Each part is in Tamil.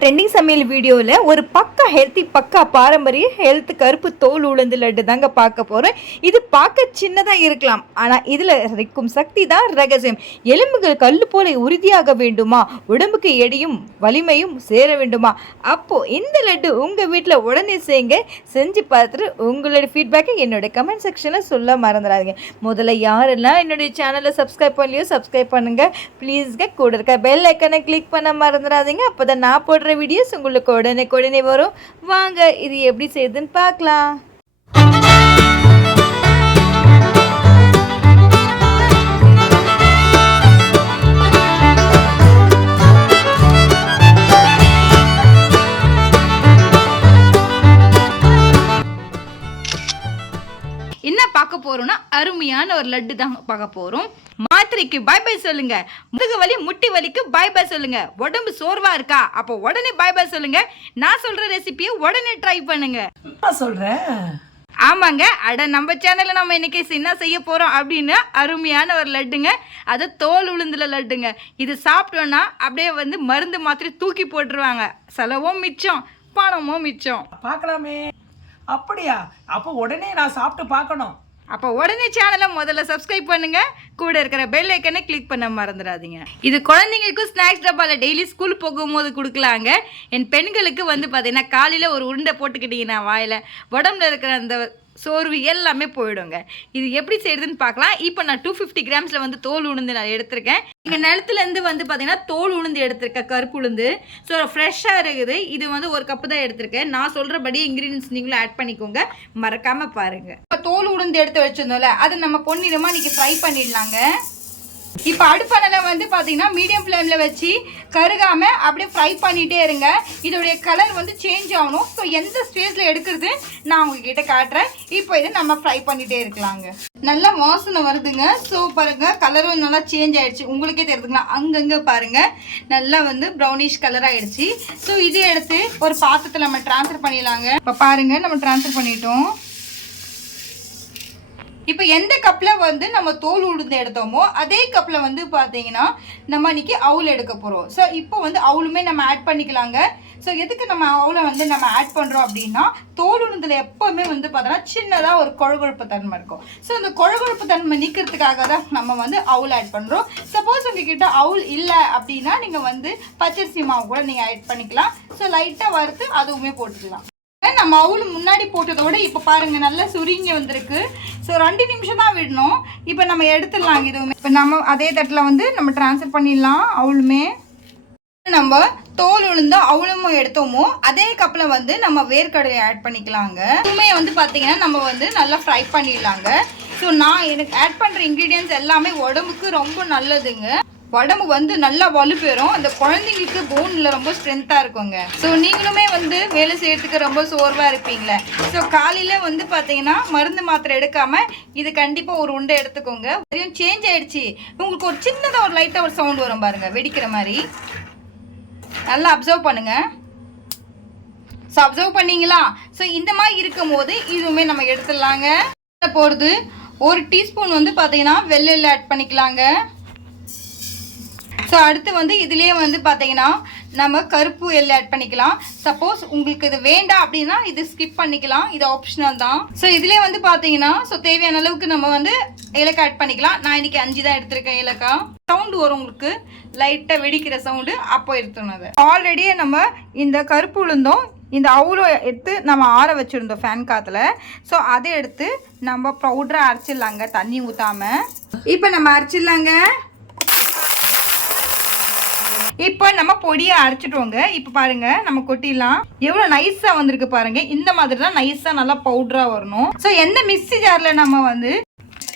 ட்ரெண்டிங் சமையல் வீடியோவில் ஒரு பக்கா ஹெல்த்தி பக்கா பாரம்பரிய ஹெல்த் கருப்பு தோல் உளுந்து லட்டு தாங்க பார்க்க போகிறோம் இது பார்க்க சின்னதாக இருக்கலாம். ஆனால் இதில் இருக்கும் சக்தி தான் ரகசியம். எலும்புகள் கல் போல உறுதியாக வேண்டுமா? உடம்புக்கு எடையும் வலிமையும் சேர வேண்டுமா? அப்போது இந்த லட்டு உங்கள் வீட்டில் உடனே செய்யுங்க. செஞ்சு பார்த்துட்டு உங்களோட ஃபீட்பேக்கை என்னோட கமெண்ட் செக்ஷனில் சொல்ல மறந்துடாதீங்க. முதல்ல யாரெல்லாம் என்னுடைய சேனலை சப்ஸ்கிரைப் பண்ணலையோ சப்ஸ்கிரைப் பண்ணுங்கள் ப்ளீஸ்ங்க கூட இருக்க பெல் ஐக்கனை கிளிக் பண்ண மறந்துடாதீங்க. அப்போ தான் நான் போடுற வீடியோஸ் உங்களுக்கு உடனே உடனே வரும். வாங்க இது எப்படி செய்யுதுன்னு பார்க்கலாம். அருமையான ஒரு லட்டு தான் பார்க்க போறோம். மாத்திரைக்கு பை பை சொல்லுங்க. முதுகு வலி முட்டி வலிக்கு பை பை சொல்லுங்க. உடம்பு சோர்வா இருக்கா? அப்போ உடனே பை பை சொல்லுங்க. நான் சொல்ற ரெசிபியை உடனே ட்ரை பண்ணுங்க. என்ன சொல்ற? ஆமாங்க. அட நம்ம சேனல்ல நம்ம இன்னைக்கு என்ன செய்ய போறோம் அப்படின்னு அருமையான ஒரு லட்டுங்க. அது தோல் உளுந்துல லட்டுங்க. இது சாப்பிட்டோன்னா அப்படியே வந்து மருந்து மாத்திரை தூக்கி போட்டுருவாங்க. செலவும் மிச்சம் பணமும் மிச்சம். பார்க்கலாமே. அப்படியா? அப்போ உடனே நான் சாப்பிட்டு பார்க்கணும். அப்போ உடனே சேனலை முதல்ல சப்ஸ்கிரைப் பண்ணுங்க. கூட இருக்கிற பெல் ஐக்கனை கிளிக் பண்ண மறந்துடாதீங்க. இது குழந்தைங்களுக்கும் ஸ்நாக்ஸ் டப்பாவில் டெய்லி ஸ்கூல் போகும்போது கொடுக்கலாங்க. என் பெண்களுக்கு வந்து பார்த்தீங்கன்னா காலையில் ஒரு உருண்டை போட்டுக்கிட்டீங்கன்னா வாயில் உடம்புல இருக்கிற அந்த சோர்வு எல்லாமே போயிடுங்க. இது எப்படி செய்யுதுன்னு பார்க்கலாம். இப்போ நான் டூ ஃபிஃப்டி கிராம்ஸில் வந்து தோல் உளுந்து நான் எடுத்திருக்கேன். எங்கள் நிலத்துலேருந்து வந்து பார்த்தீங்கன்னா தோல் உளுந்து எடுத்திருக்கேன் கருப்பு உளுந்து. ஸோ ஃப்ரெஷ்ஷாக இருக்குது. இது வந்து ஒரு கப்பு தான் எடுத்திருக்கேன். நான் சொல்கிறபடி இன்க்ரீடியன்ஸ் நீங்களும் ஆட் பண்ணிக்கோங்க. மறக்காமல் பாருங்கள் இப்போ தோல் உளுந்து எடுத்து வச்சிருந்தோம்ல அதை நம்ம பொன்னிறமாக இன்றைக்கி ஃப்ரை பண்ணிடலாங்க. இப்போ அடுப்பணில் வந்து பார்த்தீங்கன்னா மீடியம் ஃப்ளேமில் வச்சு கருகாமல் அப்படியே ஃப்ரை பண்ணிகிட்டே இருங்க. இதோடைய கலர் வந்து சேஞ்ச் ஆகணும். ஸோ எந்த ஸ்டேஜில் எடுக்கிறது நான் உங்ககிட்ட காட்டுறேன். இப்போ இதை நம்ம ஃப்ரை பண்ணிகிட்டே இருக்கலாங்க. நல்லா வாசனை வருதுங்க. ஸோ பாருங்கள் கலரும் நல்லா சேஞ்ச் ஆகிடுச்சு உங்களுக்கே தெரியுதுங்களா அங்கங்கே பாருங்க. நல்லா வந்து ப்ரௌனிஷ் கலர் ஆகிடுச்சு ஸோ இதை எடுத்து ஒரு பாத்திரத்தில் நம்ம ட்ரான்ஸ்ஃபர் பண்ணிடலாங்க. இப்போ பாருங்கள் நம்ம ட்ரான்ஸ்ஃபர் பண்ணிட்டோம். இப்போ எந்த கப்பில் வந்து நம்ம தோல் உளுந்து எடுத்தோமோ அதே கப்பில் வந்து பார்த்தீங்கன்னா நம்ம இன்னைக்கு அவுல் எடுக்க போகிறோம் ஸோ இப்போ வந்து அவுளுமே நம்ம ஆட் பண்ணிக்கலாங்க. ஸோ எதுக்கு நம்ம அவுலை வந்து நம்ம ஆட் பண்ணுறோம் அப்படின்னா தோல் உளுந்தில் எப்போவுமே வந்து பார்த்தோன்னா சின்னதாக ஒரு கொழகொழுப்பு தன்மை இருக்கும். ஸோ அந்த கொழகொழுப்பு தன்மை நீக்கிறதுக்காக தான் நம்ம வந்து அவுல் ஆட் பண்ணுறோம் சப்போஸ் உங்ககிட்ட அவுல் இல்லை அப்படின்னா நீங்கள் வந்து பச்சரிசி மாவு கூட நீங்கள் ஆட் பண்ணிக்கலாம். ஸோ லைட்டாக வறுத்து அதுவுமே போட்டுக்கலாம். நம்ம அவுள் முன்னாடி போட்டதோட இப்போ பாருங்க நல்லா சுருங்கி வந்திருக்கு. ஸோ ரெண்டு நிமிஷம் தான் விடணும். இப்போ நம்ம எடுத்துடலாம் இதுவுமே இப்போ நம்ம அதே தட்டில் வந்து நம்ம டிரான்ஸ்ஃபர் பண்ணிடலாம் அவளுமே. நம்ம தோல் உளுந்து அவுளுமோ எடுத்தோமோ அதே கப்பில் வந்து நம்ம வேர்க்கடலை ஆட் பண்ணிக்கலாங்க. உண்மையை வந்து பார்த்தீங்கன்னா நம்ம வந்து நல்லா ஃப்ரை பண்ணிடலாங்க. ஸோ நான் எனக்கு ஆட் பண்ணுற இன்க்ரீடியன்ஸ் எல்லாமே உடம்புக்கு ரொம்ப நல்லதுங்க. உடம்பு வந்து நல்லா வலுப்பெறும். அந்த குழந்தைங்களுக்கு போனில் ரொம்ப ஸ்ட்ரென்த்தாக இருக்குங்க. ஸோ நீங்களுமே வந்து வேலை செய்யறதுக்கு ரொம்ப சோர்வாக இருப்பீங்களே. ஸோ காலையில் வந்து பார்த்தீங்கன்னா மருந்து மாத்திரை எடுக்காமல் இது கண்டிப்பாக ஒரு உண்டை எடுத்துக்கோங்க. சேஞ்ச் ஆயிடுச்சு. உங்களுக்கு ஒரு சின்னதாக ஒரு லைட்டாக ஒரு சவுண்ட் வரும் பாருங்க. வெடிக்கிற மாதிரி. நல்லா அப்சர்வ் பண்ணுங்க. ஸோ அப்சர்வ் பண்ணீங்களா? ஸோ இந்த மாதிரி இருக்கும் போது இதுவுமே நம்ம எடுத்துடலாங்க. போகிறது ஒரு டீஸ்பூன் வந்து பார்த்தீங்கன்னா வெள்ளை ஆட் பண்ணிக்கலாங்க. ஸோ அடுத்து வந்து இதுலேயே வந்து பார்த்தீங்கன்னா நம்ம கருப்பு எல் ஆட் பண்ணிக்கலாம். சப்போஸ் உங்களுக்கு இது வேண்டாம் அப்படின்னா இது ஸ்கிப் பண்ணிக்கலாம். இது ஆப்ஷனல் தான். ஸோ இதுலேயே வந்து பார்த்தீங்கன்னா ஸோ தேவையான அளவுக்கு நம்ம வந்து ஏலக்காய் ஆட் பண்ணிக்கலாம். நான் இன்னைக்கு அஞ்சு தான் எடுத்திருக்கேன் ஏலக்காய். சவுண்டு வரும் உங்களுக்கு. லைட்டாக வெடிக்கிற சவுண்டு அப்போ எடுத்துணும் அது. ஆல்ரெடியே நம்ம இந்த கருப்பு உளுந்தோம் இந்த அவ்வளோ எடுத்து நம்ம ஆற வச்சுருந்தோம் ஃபேன் காற்றுல ஸோ அதை எடுத்து நம்ம பவுடரை அரைச்சிடலாங்க தண்ணி ஊற்றாமல் இப்போ நம்ம அரைச்சிடலாங்க. இப்போ நம்ம பொடியை அரைச்சிட்டோங்க. இப்போ பாருங்க நம்ம கொட்டிடலாம். எவ்வளோ நைஸாக வந்திருக்கு பாருங்க. இந்த மாதிரி தான் நைஸாக நல்லா பவுடராக வரணும். ஸோ எந்த மிக்ஸி ஜாரில் நம்ம வந்து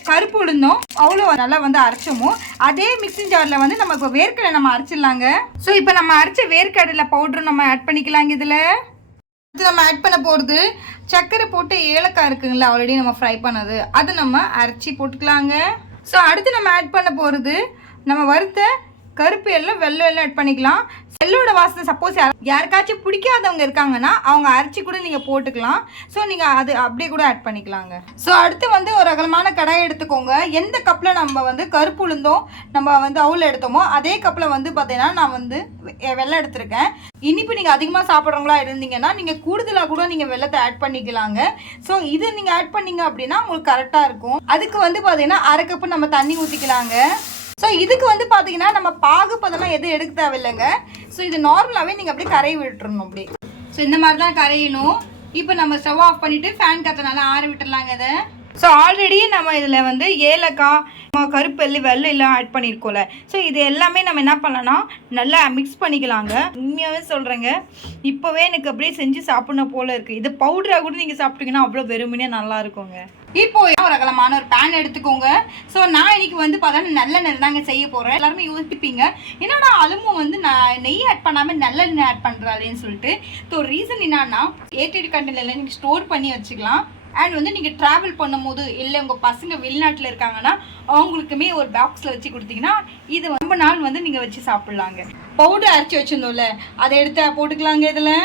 கருப்பு உளுந்தோம் அவ்வளோ நல்லா வந்து அரைச்சோமோ அதே மிக்ஸி ஜாரில் வந்து நம்ம இப்போ வேர்க்கடலை நம்ம அரைச்சிடலாங்க. ஸோ இப்போ நம்ம அரைச்ச வேர்க்கடலை பவுடர் நம்ம ஆட் பண்ணிக்கலாங்க இதில். அடுத்து நம்ம ஆட் பண்ண போகிறது சர்க்கரை போட்டு ஏலக்காய் இருக்குங்களா ஆல்ரெடி நம்ம ஃப்ரை பண்ணது. அது நம்ம அரைச்சி போட்டுக்கலாங்க. ஸோ அடுத்து நம்ம ஆட் பண்ண போகிறது நம்ம வறுத்த கருப்பு எல்லாம் வெள்ளை எல்லாம் ஆட் பண்ணிக்கலாம். செல்லோட வாசனை சப்போஸ் யாருக்காச்சும் பிடிக்காதவங்க இருக்காங்கன்னா அவங்க அரைச்சி கூட நீங்கள் போட்டுக்கலாம். ஸோ நீங்கள் அது அப்படியே கூட ஆட் பண்ணிக்கலாங்க. ஸோ அடுத்து வந்து ஒரு அகலமான கடாய் எடுத்துக்கோங்க. எந்த கப்பில் நம்ம வந்து கருப்பு உளுந்தோம் நம்ம வந்து அவுல எடுத்தோமோ அதே கப்பில் வந்து பார்த்தீங்கன்னா நான் வந்து வெள்ளை வெள்ளம் எடுத்திருக்கேன். இனிப்பு நீங்கள் அதிகமாக சாப்பிட்றவங்களா இருந்தீங்கன்னா நீங்கள் கூடுதலாக கூட நீங்கள் வெள்ளத்தை ஆட் பண்ணிக்கலாங்க. ஸோ இது நீங்கள் ஆட் பண்ணீங்க அப்படின்னா உங்களுக்கு கரெக்டாக இருக்கும். அதுக்கு வந்து பார்த்தீங்கன்னா அரை கப்பு நம்ம தண்ணி ஊற்றிக்கலாங்க ஸோ இதுக்கு வந்து பார்த்தீங்கன்னா நம்ம பாகுபதெல்லாம் எதுவும் எடுக்க தேவையில்லைங்க. ஸோ இது நார்மலாகவே நீங்கள் அப்படியே கரையை விட்டுறணும் அப்படியே ஸோ இந்த மாதிரி தான் கரையணும். இப்போ நம்ம ஸ்டவ் ஆஃப் பண்ணிவிட்டு ஃபேன் காற்ற ஆற விட்டுறலாங்க இதை. ஸோ ஆல்ரெடி நம்ம இதில் வந்து ஏலக்காய் நம்ம கருப்பெல்லு வெள்ளை எல்லாம் ஆட் பண்ணியிருக்கோம்ல ஸோ இது எல்லாமே நம்ம என்ன பண்ணலாம்னா நல்லா மிக்ஸ் பண்ணிக்கலாங்க. உண்மையாகவே சொல்கிறேங்க இப்போவே எனக்கு அப்படியே செஞ்சு சாப்பிடணும் போல இருக்குது இது பவுடராக கூட நீங்கள் சாப்பிட்டீங்கன்னா அவ்வளோ வெறுமனே நல்லா இருக்குங்க. இப்போ ஒரு அகலமான ஒரு பேன் எடுத்துக்கோங்க. ஸோ நான் இன்னைக்கு வந்து பார்த்தா நல்லெண்ணெய் தாங்க செய்ய போகிறேன் எல்லாருமே யோசிப்பீங்க என்னடா அலுமும் வந்து நான் நெய் ஆட் பண்ணாமல் நல்லெண்ணெய் ஆட் பண்ணுறாளேன்னு சொல்லிட்டு. ஸோ ரீசன் என்னன்னா ஏடிடி கண்டெய்னரில் நீங்கள் ஸ்டோர் பண்ணி வச்சுக்கலாம். அண்ட் வந்து நீங்கள் ட்ராவல் பண்ணும்போது இல்லை உங்கள் பசங்க வெளிநாட்டில் இருக்காங்கன்னா அவங்களுக்குமே ஒரு பாக்ஸில் வச்சு கொடுத்தீங்கன்னா இது ரொம்ப நாள் வந்து நீங்கள் வச்சு சாப்பிட்லாங்க. பவுடர் அரைச்சி வச்சுருந்தோம்ல அதை எடுத்து போட்டுக்கலாங்க இதில்.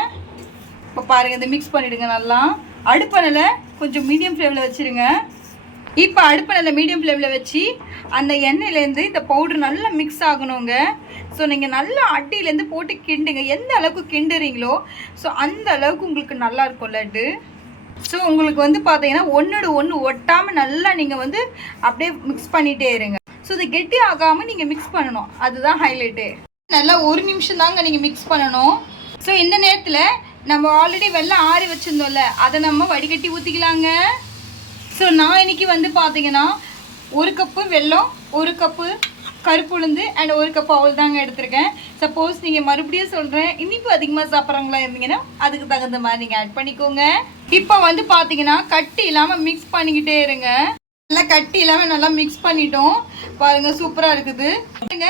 இப்போ பாருங்கள் இதை மிக்ஸ் பண்ணிவிடுங்க நல்லா. அடுப்பணில் கொஞ்சம் மீடியம் ஃப்ளேமில் வச்சுருங்க. இப்போ அடுப்பணில் மீடியம் ஃப்ளேமில் வச்சு அந்த எண்ணெயிலேருந்து இந்த பவுடர் நல்லா மிக்ஸ் ஆகணுங்க. ஸோ நீங்கள் நல்லா அட்டியிலேருந்து போட்டு கிண்டுங்க. எந்த அளவுக்கு கிண்டுறீங்களோ ஸோ அந்த அளவுக்கு உங்களுக்கு நல்லா இருக்கும் லட்டு ஸோ உங்களுக்கு வந்து பார்த்தீங்கன்னா ஒன்றோட ஒன்று ஒட்டாமல் நல்லா நீங்கள் வந்து அப்படியே மிக்ஸ் பண்ணிகிட்டே இருங்க. ஸோ இது கெட்டி ஆகாமல் நீங்கள் மிக்ஸ் பண்ணணும். அதுதான் ஹைலைட்டு நல்லா ஒரு நிமிஷம் தாங்க நீங்கள் மிக்ஸ் பண்ணணும். ஸோ இந்த நேரத்தில் நம்ம ஆல்ரெடி வெள்ளம் ஆறி வச்சுருந்தோம்ல அதை நம்ம வடிகட்டி ஊற்றிக்கலாங்க ஸோ நான் இன்னைக்கு வந்து பார்த்தீங்கன்னா ஒரு கப்பு வெல்லம் ஒரு கப்பு கருப்பு உளுந்து அண்ட் ஒரு கப்பு அவள் தாங்க எடுத்திருக்கேன். சப்போஸ் நீங்கள் மறுபடியும் சொல்கிறேன் இனிப்பு அதிகமாக சாப்பிட்றவங்களா இருந்தீங்கன்னா அதுக்கு தகுந்த மாதிரி நீங்கள் ஆட் பண்ணிக்கோங்க. இப்போ வந்து பார்த்தீங்கன்னா கட்டி இல்லாமல் மிக்ஸ் பண்ணிக்கிட்டே இருங்க. நல்லா கட்டி இல்லாமல் நல்லா மிக்ஸ் பண்ணிட்டோம். பாருங்கள் சூப்பராக இருக்குது.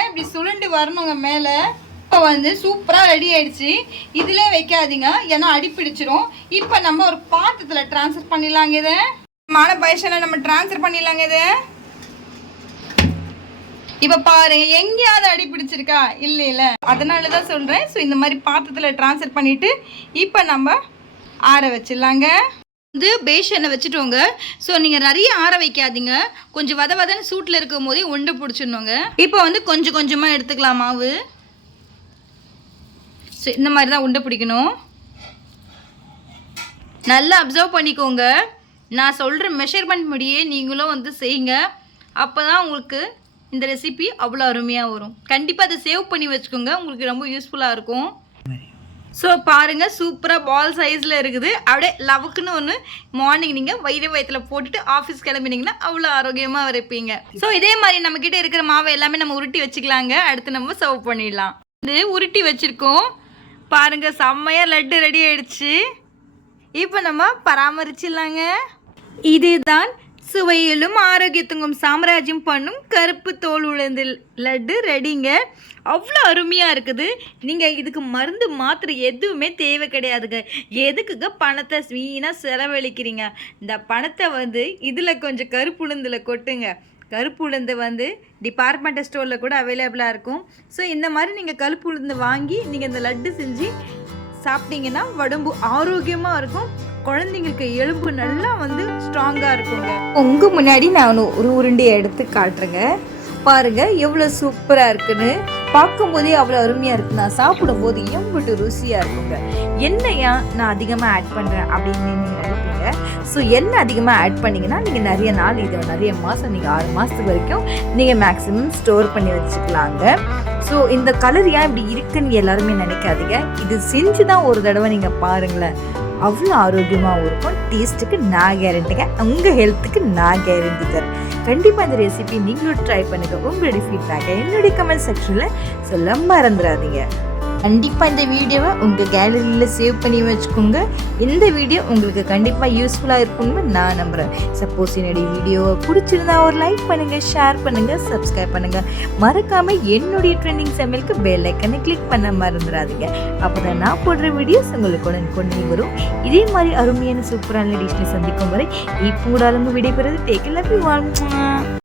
இப்படி சுருண்டு வரணுங்க மேலே. இப்போ வந்து சூப்பராக ரெடி ஆயிடுச்சு. இதிலே வைக்காதீங்க. ஏன்னா அடிப்பிடிச்சிரும். இப்போ நம்ம ஒரு பாத்திரத்தில் ட்ரான்ஸ்ஃபர் பண்ணிடலாங்க இதை. மான பயசனை நம்ம ட்ரான்ஸ்ஃபர் பண்ணிடலாங்க இதை. இப்போ பாருங்க எங்கேயாவது அடி பிடிச்சிருக்கா இல்லை இல்லை அதனால தான் சொல்கிறேன் ஸோ இந்த மாதிரி பாத்திரத்தில் ட்ரான்ஸ்ஃபர் பண்ணிவிட்டு இப்போ நம்ம ஆற வச்சிடலாங்க. வந்து பேஷனை வச்சுட்டோங்க. ஸோ நீங்கள் நிறைய ஆற வைக்காதீங்க. கொஞ்சம் வத வதன்னு சூட்டில் இருக்கும் போதே உண்டு பிடிச்சிடணுங்க. இப்போ வந்து கொஞ்சம் கொஞ்சமாக எடுத்துக்கலாம் மாவு. ஸோ இந்த மாதிரி தான் உண்டை பிடிக்கணும். நல்லா அப்சர்வ் பண்ணிக்கோங்க. நான் சொல்கிற மெஷர்மெண்ட் முடியே நீங்களும் வந்து செய்யுங்க. அப்போ தான் உங்களுக்கு இந்த ரெசிபி அவ்வளோ அருமையாக வரும். கண்டிப்பாக அதை சேவ் பண்ணி வச்சுக்கோங்க. உங்களுக்கு ரொம்ப யூஸ்ஃபுல்லாக இருக்கும். ஸோ பாருங்கள் சூப்பராக பால் சைஸில் இருக்குது. அப்படியே லவுக்குன்னு ஒன்று மார்னிங் நீங்கள் வயிறு வயத்தில் போட்டுட்டு ஆஃபீஸ் கிளம்பினீங்கன்னா அவ்வளோ ஆரோக்கியமாக இருப்பீங்க. ஸோ இதே மாதிரி நம்மக்கிட்ட இருக்கிற மாவை எல்லாமே நம்ம உருட்டி வச்சுக்கலாங்க. அடுத்து நம்ம சர்வ் பண்ணிடலாம். இது உருட்டி வச்சுருக்கோம். பாருங்கள் செம்மையாக லட்டு ரெடி ஆயிடுச்சு. இப்போ நம்ம பராமரிச்சிடலாங்க. இதுதான் சுவையிலும் ஆரோக்கியத்துக்கும் சாம்ராஜ்யம் பண்ணும் கருப்பு தோல் உளுந்து லட்டு ரெடிங்க அவ்வளோ அருமையாக இருக்குது. நீங்கள் இதுக்கு மருந்து மாத்திரை எதுவுமே தேவை கிடையாதுங்க. எதுக்குங்க பணத்தை வீணாக செலவழிக்கிறீங்க? இந்த பணத்தை வந்து இதில் கொஞ்சம் கருப்பு உளுந்தில் கொட்டுங்க. கருப்பு உளுந்து வந்து டிபார்ட்மெண்ட் ஸ்டோரில் கூட அவைலபிளாக இருக்கும். ஸோ இந்த மாதிரி நீங்கள் கருப்பு உளுந்து வாங்கி நீங்கள் இந்த லட்டு செஞ்சு சாப்பிட்டீங்கன்னா உடம்பு ஆரோக்கியமாக இருக்கும். குழந்தைங்களுக்கு எலும்பு நல்லா வந்து ஸ்ட்ராங்காக இருக்குங்க. உங்கள் முன்னாடி நான் ஒரு உருண்டையை எடுத்து காட்டுறேங்க. பாருங்கள் எவ்வளோ சூப்பராக இருக்குன்னு. பார்க்கும்போதே அவ்வளோ அருமையாக இருக்கு. நான் சாப்பிடும்போது எம்பிட்டு ருசியாக இருக்குங்க. எண்ணெயா நான் அதிகமாக ஆட் பண்ணுறேன் அப்படின்னு நீங்கள் நினைப்பீங்க ஸோ எண்ணெய் அதிகமாக ஆட் பண்ணிங்கன்னா நீங்கள் நிறைய நாள் இதை நிறைய மாதம் நீங்கள் ஆறு மாதத்துக்கு வரைக்கும் நீங்கள் மேக்ஸிமம் ஸ்டோர் பண்ணி வச்சுக்கலாங்க. ஸோ இந்த கலர் ஏன் இப்படி இருக்குன்னு எல்லாருமே நினைக்காதீங்க. இது செஞ்சு தான் ஒரு தடவை நீங்கள் பாருங்களேன். அவ்வளோ ஆரோக்கியமாகவும் இருக்கும். டேஸ்ட்டுக்கு நான் கேரண்டிங்க உங்கள் ஹெல்த்துக்கு நான் கேரண்டி தரேன். கண்டிப்பாக இந்த ரெசிபி நீங்களும் ட்ரை பண்ணுங்கள் உங்களுடைய ஃபீட்பேக்கை என்னுடைய கமெண்ட் செக்ஷனில் சொல்ல மறந்துடாதீங்க. கண்டிப்பாக இந்த வீடியோவை உங்கள் கேலரியில் சேவ் பண்ணி வச்சுக்கோங்க. இந்த வீடியோ உங்களுக்கு கண்டிப்பாக யூஸ்ஃபுல்லாக இருக்கும்னு நான் நம்புகிறேன் சப்போஸ் என்னுடைய வீடியோவை பிடிச்சிருந்தா ஒரு லைக் பண்ணுங்கள் ஷேர் பண்ணுங்கள் சப்ஸ்கிரைப் பண்ணுங்கள் மறக்காமல் என்னுடைய ட்ரெண்டிங் சமையலுக்கு பெல் ஐக்கனை கிளிக் பண்ண மறந்துடாதீங்க. அப்போ தான் நான் போடுற வீடியோஸ் உங்களுக்கு உடனே கொண்டு வரும். இதே மாதிரி அருமையான சூப்பரான டிஷ்ஷை சந்திக்கும் வரை இப்போ விடைபெறுவது டேக் லவ் யூ